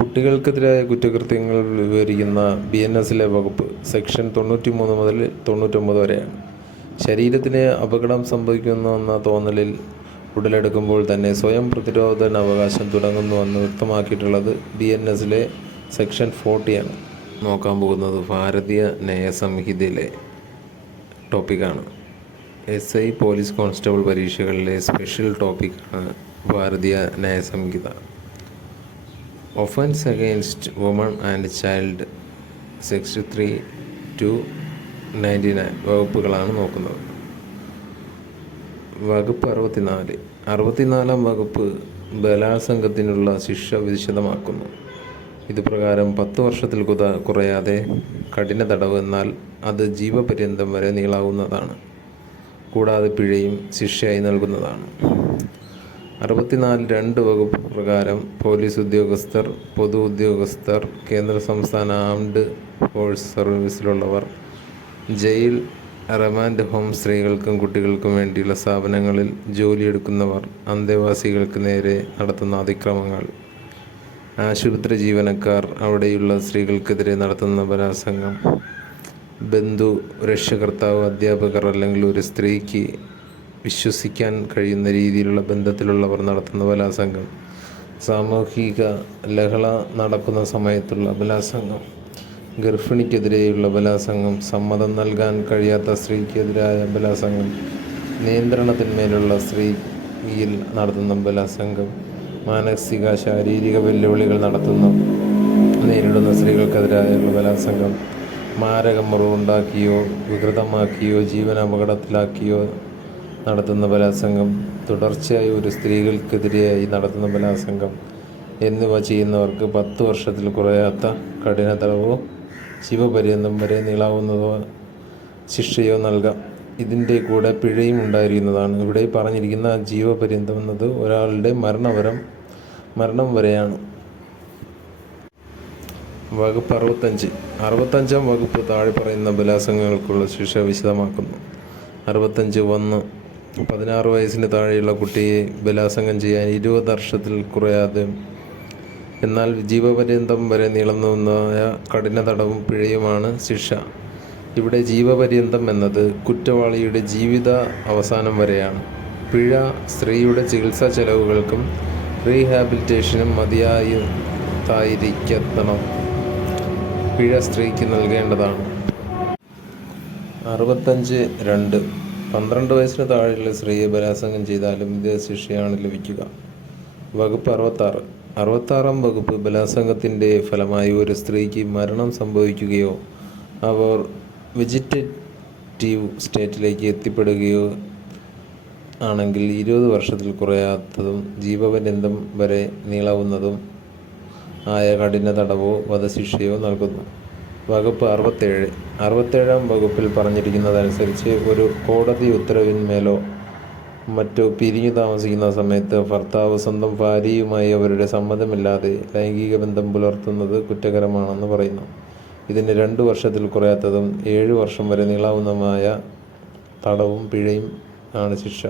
കുട്ടികൾക്കെതിരായ കുറ്റകൃത്യങ്ങൾ വിവരിക്കുന്ന BNSലെ വകുപ്പ് സെക്ഷൻ 93 മുതൽ 99 വരെയാണ്. ശരീരത്തിന് അപകടം സംഭവിക്കുന്നുവെന്ന തോന്നലിൽ ഉടലെടുക്കുമ്പോൾ തന്നെ സ്വയം പ്രതിരോധനാവകാശം തുടങ്ങുന്നുവെന്ന് വ്യക്തമാക്കിയിട്ടുള്ളത് BNSലെ സെക്ഷൻ 40ആണ്. നോക്കാൻ പോകുന്നത് ഭാരതീയ ന്യായസംഹിതയിലെ ടോപ്പിക്കാണ്. SI പോലീസ് കോൺസ്റ്റബിൾ പരീക്ഷകളിലെ സ്പെഷ്യൽ ടോപ്പിക്കാണ് Bharatiya Nyaya Sanhita. Offence against woman and child 63 to 99 വകുപ്പുകളാണ് നോക്കുന്നത്. വകുപ്പ് 64 വകുപ്പ് ബലാത്സംഗത്തിനുള്ള ശിക്ഷ വിശദമാക്കുന്നു. ഇതുപ്രകാരം 10 വർഷത്തിൽ കുറയാതെ കഠിന തടവ്, എന്നാൽ അത് ജീവപര്യന്തം വരെ നീളാവുന്നതാണ്. കൂടാതെ പിഴയും ശിക്ഷയായി നൽകുന്നതാണ്. 64(2) വകുപ്പ് പ്രകാരം പോലീസ് ഉദ്യോഗസ്ഥർ, പൊതു ഉദ്യോഗസ്ഥർ, കേന്ദ്ര സംസ്ഥാന ആംഡ് ഫോഴ്സ് സർവീസിലുള്ളവർ, ജയിൽ, റിമാൻഡ് ഹോം, സ്ത്രീകൾക്കും കുട്ടികൾക്കും വേണ്ടിയുള്ള സ്ഥാപനങ്ങളിൽ ജോലിയെടുക്കുന്നവർ, അന്തേവാസികൾക്ക് നേരെ നടത്തുന്ന അതിക്രമങ്ങൾ, ആശുപത്രി ജീവനക്കാർ, അവിടെയുള്ള സ്ത്രീകൾക്കെതിരെ നടത്തുന്ന ബലാത്സംഗം, ബന്ധു, രക്ഷകർത്താവ്, അധ്യാപകർ അല്ലെങ്കിൽ ഒരു സ്ത്രീക്ക് വിശ്വസിക്കാൻ കഴിയുന്ന രീതിയിലുള്ള ബന്ധത്തിലുള്ളവർ നടത്തുന്ന ബലാത്സംഗം, സാമൂഹിക ലഹള നടക്കുന്ന സമയത്തുള്ള ബലാത്സംഗം, ഗർഭിണിക്കെതിരെയുള്ള ബലാത്സംഗം, സമ്മതം നൽകാൻ കഴിയാത്ത സ്ത്രീക്കെതിരായ ബലാത്സംഗം, നിയന്ത്രണത്തിന്മേലുള്ള സ്ത്രീയിൽ നടത്തുന്ന ബലാത്സംഗം, മാനസിക ശാരീരിക വെല്ലുവിളികൾ നേരിടുന്ന സ്ത്രീകൾക്കെതിരായുള്ള ബലാത്സംഗം, മാരക മുറിവുണ്ടാക്കിയോ വികൃതമാക്കിയോ ജീവൻ അപകടത്തിലാക്കിയോ നടത്തുന്ന ബലാത്സംഗം, തുടർച്ചയായി ഒരു സ്ത്രീകൾക്കെതിരെയായി നടത്തുന്ന ബലാത്സംഗം എന്നിവ ചെയ്യുന്നവർക്ക് 10 വർഷത്തിൽ കുറയാത്ത കഠിന തടവോ ജീവപര്യന്തം വരെ നീളാവുന്നതോ ശിക്ഷയോ നൽകാം. ഇതിൻ്റെ കൂടെ പിഴയും ഉണ്ടായിരിക്കുന്നതാണ്. ഇവിടെ പറഞ്ഞിരിക്കുന്ന ജീവപര്യന്തം എന്നത് ഒരാളുടെ മരണം വരെയാണ്. വകുപ്പ് 65 വകുപ്പ് താഴെ പറയുന്ന ബലാത്സംഗങ്ങൾക്കുള്ള ശിക്ഷ വിശദമാക്കുന്നു. 65(1) 16 വയസ്സിന് താഴെയുള്ള കുട്ടിയെ ബലാത്സംഗം ചെയ്യാൻ 20 വർഷത്തിൽ കുറയാതെ എന്നാൽ ജീവപര്യന്തം വരെ നീളുന്നതായ കഠിന തടവും പിഴയുമാണ് ശിക്ഷ. ഇവിടെ ജീവപര്യന്തം എന്നത് കുറ്റവാളിയുടെ ജീവിത അവസാനം വരെയാണ്. പിഴ സ്ത്രീയുടെ ചികിത്സാ ചെലവുകൾക്കും റീഹാബിലിറ്റേഷനും മതിയായതായിരിക്കണം. പിഴ സ്ത്രീക്ക് നൽകേണ്ടതാണ്. 65(2) 12 വയസ്സിന് താഴെയുള്ള സ്ത്രീയെ ബലാത്സംഗം ചെയ്താലും ഇതേ ശിക്ഷയാണ് ലഭിക്കുക. വകുപ്പ് 66 വകുപ്പ് ബലാത്സംഗത്തിൻ്റെ ഫലമായി ഒരു സ്ത്രീക്ക് മരണം സംഭവിക്കുകയോ അവർ വെജിറ്റേറ്റീവ് സ്റ്റേറ്റിലേക്ക് എത്തിപ്പെടുകയോ ആണെങ്കിൽ 20 വർഷത്തിൽ കുറയാത്തതും ജീവപര്യന്തം വരെ നീളാവുന്നതും ആയ കഠിന തടവോ വധശിക്ഷയോ നൽകുന്നു. വകുപ്പ് 67 വകുപ്പിൽ പറഞ്ഞിരിക്കുന്നതനുസരിച്ച് ഒരു കോടതി ഉത്തരവിന്മേലോ മറ്റോ പിരിഞ്ഞു താമസിക്കുന്ന സമയത്ത് ഭർത്താവ് സ്വന്തം ഭാര്യയുമായി അവരുടെ സമ്മതമില്ലാതെ ലൈംഗിക ബന്ധം പുലർത്തുന്നത് കുറ്റകരമാണെന്ന് പറയുന്നു. ഇതിന് 2 വർഷത്തിൽ കുറയാത്തതും 7 വർഷം വരെ നീളാവുന്നതുമായ തടവും പിഴയും ആണ് ശിക്ഷ.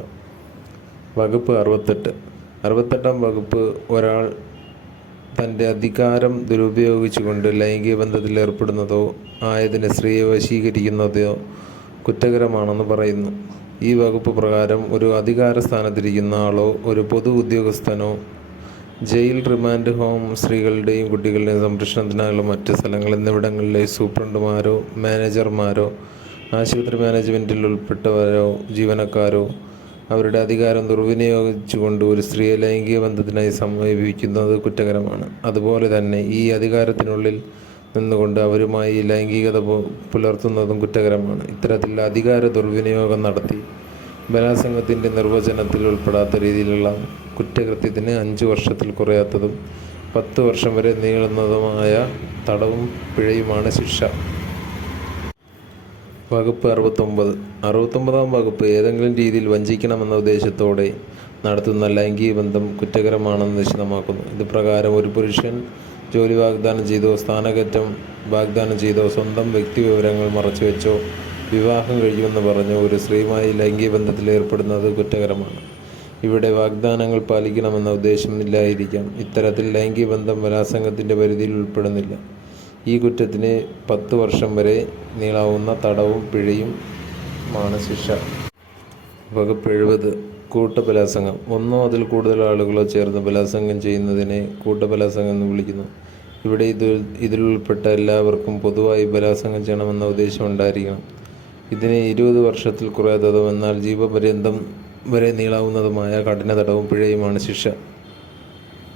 വകുപ്പ് 68 വകുപ്പ് ഒരാൾ തൻ്റെ അധികാരം ദുരുപയോഗിച്ചുകൊണ്ട് ലൈംഗിക ബന്ധത്തിൽ ഏർപ്പെടുന്നതോ ആയതിന് സ്ത്രീയെ വശീകരിക്കുന്നതോ കുറ്റകരമാണെന്ന് പറയുന്നു. ഈ വകുപ്പ് പ്രകാരം ഒരു അധികാര സ്ഥാനത്തിരിക്കുന്ന ആളോ ഒരു പൊതു ഉദ്യോഗസ്ഥനോ ജയിൽ, റിമാൻഡ് ഹോം, സ്ത്രീകളുടെയും കുട്ടികളുടെയും സംരക്ഷണത്തിനായുള്ള മറ്റ് സ്ഥലങ്ങൾ എന്നിവിടങ്ങളിലെ സൂപ്രണ്ടുമാരോ മാനേജർമാരോ ആശുപത്രി മാനേജ്മെൻറ്റിൽ ഉൾപ്പെട്ടവരോ ജീവനക്കാരോ അവരുടെ അധികാരം ദുർവിനിയോഗിച്ചുകൊണ്ട് ഒരു സ്ത്രീയെ ലൈംഗിക ബന്ധത്തിനായി സമീപിക്കുന്നത് കുറ്റകരമാണ്. അതുപോലെ തന്നെ ഈ അധികാരത്തിനുള്ളിൽ നിന്നുകൊണ്ട് അവരുമായി ലൈംഗികത പുലർത്തുന്നതും കുറ്റകരമാണ്. ഇത്തരത്തിൽ അധികാര ദുർവിനിയോഗം നടത്തി ബലാത്സംഗത്തിൻ്റെ നിർവചനത്തിൽ ഉൾപ്പെടാത്ത രീതിയിലുള്ള കുറ്റകൃത്യത്തിന് 5 വർഷത്തിൽ കുറയാത്തതും 10 വർഷം വരെ നീളുന്നതുമായ തടവും പിഴയുമാണ് ശിക്ഷ. വകുപ്പ് 69 വകുപ്പ് ഏതെങ്കിലും രീതിയിൽ വഞ്ചിക്കണമെന്ന ഉദ്ദേശത്തോടെ നടത്തുന്ന ലൈംഗിക ബന്ധം കുറ്റകരമാണെന്ന് വിശദമാക്കുന്നു. ഇത് പ്രകാരം ഒരു പുരുഷൻ ജോലി വാഗ്ദാനം ചെയ്തോ സ്ഥാനക്കയറ്റം വാഗ്ദാനം ചെയ്തോ സ്വന്തം വ്യക്തിവിവരങ്ങൾ മറച്ചുവെച്ചോ വിവാഹം കഴിയുമെന്ന് പറഞ്ഞ് ഒരു സ്ത്രീയുമായി ലൈംഗിക ബന്ധത്തിൽ ഏർപ്പെടുന്നത് കുറ്റകരമാണ്. ഇവിടെ വാഗ്ദാനങ്ങൾ പാലിക്കണമെന്ന ഉദ്ദേശം ഇല്ലായിരിക്കാം. ഇത്തരത്തിൽ ലൈംഗിക ബന്ധം ബലാത്സംഗത്തിൻ്റെ പരിധിയിൽ ഉൾപ്പെടുന്നില്ല. ഈ കുറ്റത്തിന് 10 വർഷം വരെ നീളാവുന്ന തടവും പിഴയുമാണ് ശിക്ഷ. വകുപ്പ് 70 കൂട്ടബലാത്സംഗം. ഒന്നോ അതിൽ കൂടുതൽ ആളുകളോ ചേർന്ന് ബലാത്സംഗം ചെയ്യുന്നതിനെ കൂട്ടബലാത്സംഗം എന്ന് വിളിക്കുന്നു. ഇവിടെ ഇതിലുൾപ്പെട്ട എല്ലാവർക്കും പൊതുവായി ബലാത്സംഗം ചെയ്യണമെന്ന ഉദ്ദേശം ഉണ്ടായിരിക്കണം. ഇതിന് 20 വർഷത്തിൽ കുറയാത്തതും എന്നാൽ ജീവപര്യന്തം വരെ നീളാവുന്നതുമായ കഠിന തടവും പിഴയുമാണ് ശിക്ഷ.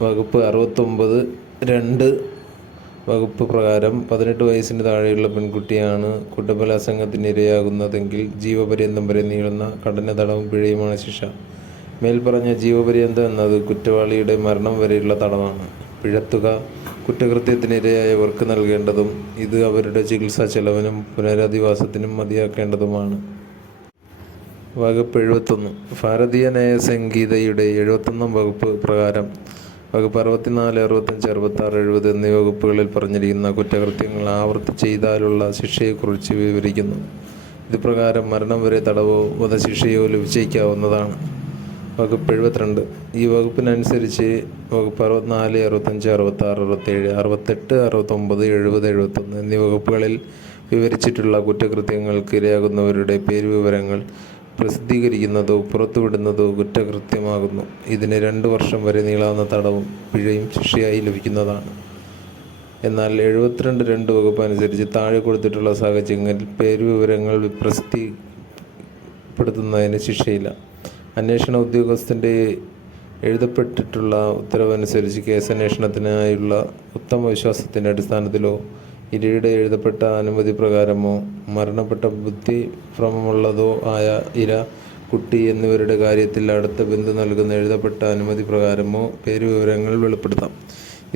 വകുപ്പ് 69(2) വകുപ്പ് പ്രകാരം 18 വയസ്സിന് താഴെയുള്ള പെൺകുട്ടിയാണ് കൂട്ടബലാത്സംഗത്തിന് ഇരയാകുന്നതെങ്കിൽ ജീവപര്യന്തം വരെ നീളുന്ന കഠിന തടവും പിഴയുമാണ് ശിക്ഷ. മേൽപ്പറഞ്ഞ ജീവപര്യന്തം എന്നത് കുറ്റവാളിയുടെ മരണം വരെയുള്ള തടവാണ്. പിഴത്തുക കുറ്റകൃത്യത്തിനിരയായവർക്ക് നൽകേണ്ടതും ഇത് അവരുടെ ചികിത്സാ ചെലവിനും പുനരധിവാസത്തിനും മതിയാക്കേണ്ടതുമാണ്. വകുപ്പ് 71 ഭാരതീയ ന്യായ സംഹിതയുടെ 71-ാം വകുപ്പ് പ്രകാരം വകുപ്പ് 64, 65, 66, 70 എന്നീ വകുപ്പുകളിൽ പറഞ്ഞിരിക്കുന്ന കുറ്റകൃത്യങ്ങൾ ആവർത്തി ചെയ്താലുള്ള ശിക്ഷയെക്കുറിച്ച് വിവരിക്കുന്നു. ഇത് പ്രകാരം മരണം വരെ തടവോ വധശിക്ഷയോ ലഭിച്ചേക്കാവുന്നതാണ്. വകുപ്പ് 72 ഈ വകുപ്പിനനുസരിച്ച് വകുപ്പ് 64, 65, 66, 67, 68, 69, 70, 71 എന്നീ വകുപ്പുകളിൽ വിവരിച്ചിട്ടുള്ള കുറ്റകൃത്യങ്ങൾക്ക് ഇരയാകുന്നവരുടെ പേരുവിവരങ്ങൾ പ്രസിദ്ധീകരിക്കുന്നതോ പുറത്തുവിടുന്നതോ കുറ്റകൃത്യമാകുന്നു. ഇതിന് 2 വർഷം വരെ നീളാവുന്ന തടവും പിഴയും ശിക്ഷയായി ലഭിക്കുന്നതാണ്. എന്നാൽ 72(2) വകുപ്പ് അനുസരിച്ച് താഴെ കൊടുത്തിട്ടുള്ള സാഹചര്യങ്ങളിൽ പേരുവിവരങ്ങൾ പ്രസിദ്ധപ്പെടുത്തുന്നതിന് ശിക്ഷയില്ല. അന്വേഷണ ഉദ്യോഗസ്ഥൻ്റെ എഴുതപ്പെട്ടിട്ടുള്ള ഉത്തരവനുസരിച്ച് കേസന്വേഷണത്തിനായുള്ള ഉത്തമ വിശ്വാസത്തിൻ്റെ അടിസ്ഥാനത്തിലോ ഇരയുടെ എഴുതപ്പെട്ട അനുമതി പ്രകാരമോ മരണപ്പെട്ട ബുദ്ധിഭ്രമമുള്ളതോ ആയ ഇര, കുട്ടി എന്നിവരുടെ കാര്യത്തിൽ അടുത്ത ബന്ധു നൽകുന്ന എഴുതപ്പെട്ട അനുമതി പ്രകാരമോ പേരുവിവരങ്ങൾ വെളിപ്പെടുത്താം.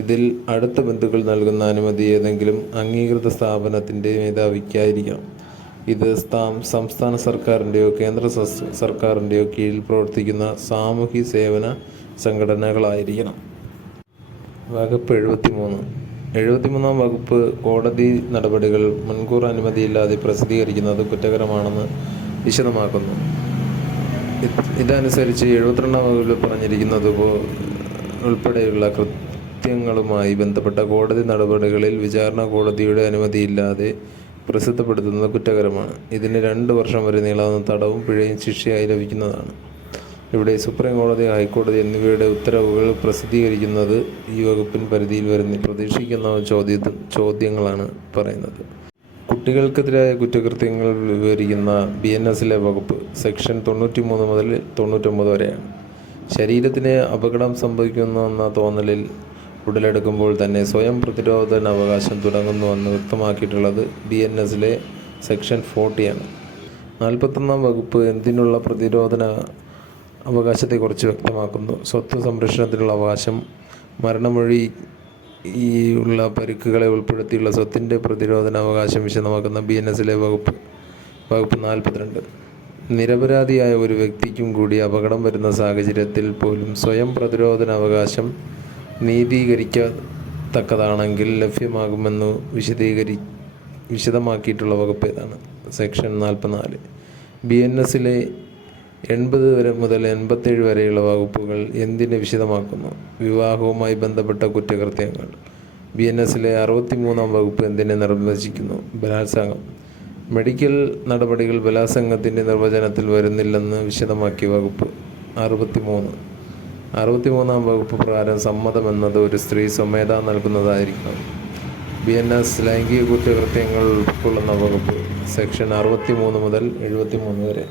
ഇതിൽ അടുത്ത ബന്ധുക്കൾ നൽകുന്ന അനുമതി ഏതെങ്കിലും അംഗീകൃത സ്ഥാപനത്തിൻ്റെ മേധാവിക്കായിരിക്കാം. ഇത് സംസ്ഥാന സർക്കാരിൻ്റെയോ കേന്ദ്ര സർക്കാരിൻ്റെയോ കീഴിൽ പ്രവർത്തിക്കുന്ന സാമൂഹ്യ സേവന സംഘടനകളായിരിക്കണം. വകുപ്പ് 73 വകുപ്പ് കോടതി നടപടികൾ മുൻകൂർ അനുമതിയില്ലാതെ പ്രസിദ്ധീകരിക്കുന്നത് കുറ്റകരമാണെന്ന് വിശദമാക്കുന്നു. ഇതനുസരിച്ച് 72-ാം വകുപ്പിൽ പറഞ്ഞിരിക്കുന്നത് ഉൾപ്പെടെയുള്ള കൃത്യങ്ങളുമായി ബന്ധപ്പെട്ട കോടതി നടപടികളിൽ വിചാരണ കോടതിയുടെ അനുമതിയില്ലാതെ പ്രസിദ്ധപ്പെടുത്തുന്നത് കുറ്റകരമാണ്. ഇതിന് 2 വർഷം വരെ നീളാവുന്ന തടവും പിഴയും ശിക്ഷയായി ലഭിക്കുന്നതാണ്. ഇവിടെ സുപ്രീം കോടതി, ഹൈക്കോടതി എന്നിവയുടെ ഉത്തരവുകൾ പ്രസിദ്ധീകരിക്കുന്നത് ഈ വകുപ്പിൻ പരിധിയിൽ വരുന്നില്ല. പ്രതീക്ഷിക്കുന്ന ചോദ്യങ്ങളാണ് പറയുന്നത്. കുട്ടികൾക്കെതിരായ കുറ്റകൃത്യങ്ങൾ വിവരിക്കുന്ന BNS-ലെ വകുപ്പ് സെക്ഷൻ 93 മുതൽ 99 വരെയാണ്. ശരീരത്തിന് അപകടം സംഭവിക്കുന്നുവെന്ന തോന്നലിൽ ഉടലെടുക്കുമ്പോൾ തന്നെ സ്വയം പ്രതിരോധനാവകാശം തുടങ്ങുന്നുവെന്ന് വ്യക്തമാക്കിയിട്ടുള്ളത് BNS-ലെ സെക്ഷൻ 40 ആണ്. 41-ാം വകുപ്പ് എന്തിനുള്ള പ്രതിരോധന അവകാശത്തെക്കുറിച്ച് വ്യക്തമാക്കുന്നു. സ്വത്ത് സംരക്ഷണത്തിനുള്ള അവകാശം, മരണമൊഴി ഉള്ള പരിക്കുകളെ ഉൾപ്പെടുത്തിയുള്ള സ്വത്തിൻ്റെ പ്രതിരോധനാവകാശം വിശദമാക്കുന്ന BNS-ലെ വകുപ്പ് 42 നിരപരാധിയായ ഒരു വ്യക്തിക്കും കൂടി അപകടം വരുന്ന സാഹചര്യത്തിൽ പോലും സ്വയം പ്രതിരോധനാവകാശം നീതീകരിക്കത്തക്കതാണെങ്കിൽ ലഭ്യമാകുമെന്ന് വിശദമാക്കിയിട്ടുള്ള വകുപ്പ് ഏതാണ്? സെക്ഷൻ 44. BNS-ലെ 80 മുതൽ 87 വരെയുള്ള വകുപ്പുകൾ എന്തിനെ വിശദമാക്കുന്നു? വിവാഹവുമായി ബന്ധപ്പെട്ട കുറ്റകൃത്യങ്ങൾ. BNS-ലെ 63-ാം വകുപ്പ് എന്തിനെ നിർവചിക്കുന്നു? ബലാത്സംഗം. മെഡിക്കൽ നടപടികൾ ബലാത്സംഗത്തിൻ്റെ നിർവചനത്തിൽ വരുന്നില്ലെന്ന് വിശദമാക്കിയ വകുപ്പ് 63. 63-ാം വകുപ്പ് പ്രകാരം സമ്മതം എന്നത് ഒരു സ്ത്രീ സ്വമേധ നൽകുന്നതായിരിക്കണം. BNS ലൈംഗിക കുറ്റകൃത്യങ്ങൾ ഉൾക്കൊള്ളുന്ന വകുപ്പ് സെക്ഷൻ 63 മുതൽ 73 വരെ.